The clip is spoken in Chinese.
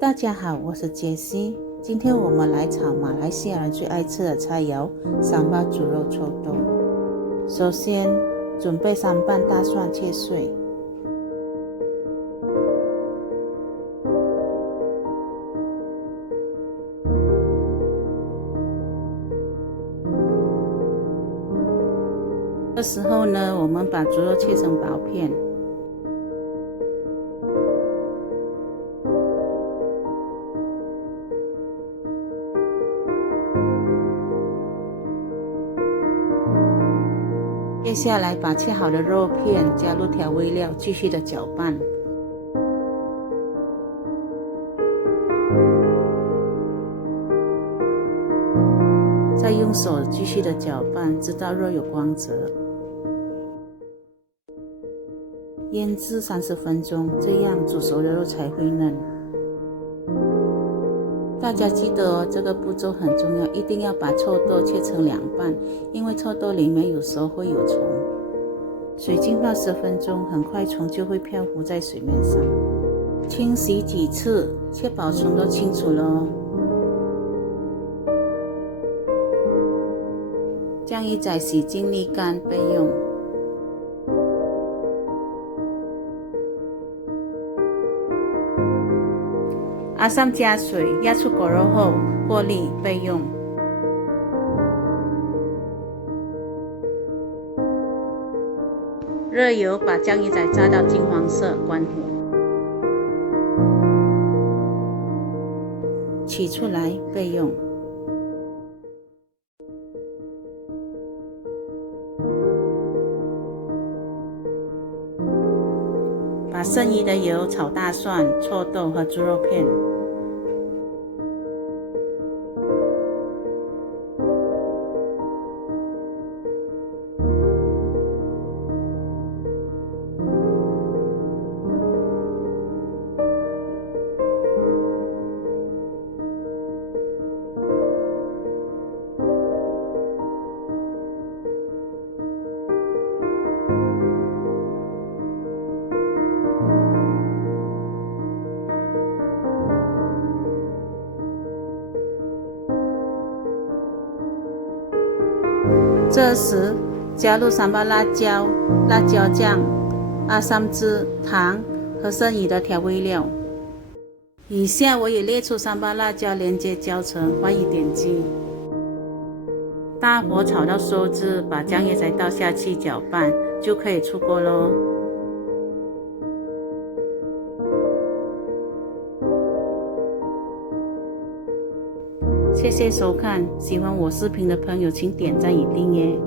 大家好，我是杰西。今天我们来炒马来西亚人最爱吃的菜肴——三巴猪肉臭豆。首先，准备3瓣大蒜切碎，这时候呢，我们把猪肉切成薄片。接下来把切好的肉片加入调味料，继续的搅拌。再用手继续的搅拌，直到肉有光泽。腌制30分钟，这样煮熟的肉才会嫩。大家记得哦，这个步骤很重要，一定要把臭豆切成2瓣，因为臭豆里面有时候会有虫。水浸泡10分钟，很快虫就会漂浮在水面上。清洗几次，确保虫都清楚了哦。将鱼仔洗净沥干备用。阿三加水压出果肉后过滤备用。热油把酱鱼仔炸到金黄色，关火。取出来备用。把剩余的油炒大蒜、臭豆和猪肉片。这时加入3瓣辣椒、辣椒酱、阿三汁、糖和剩余的调味料。以下我也列出3瓣辣椒连接教程，欢迎点击。大火炒到收汁，把酱椰仔倒下去搅拌，就可以出锅咯。谢谢收看，喜欢我视频的朋友请点赞与订阅。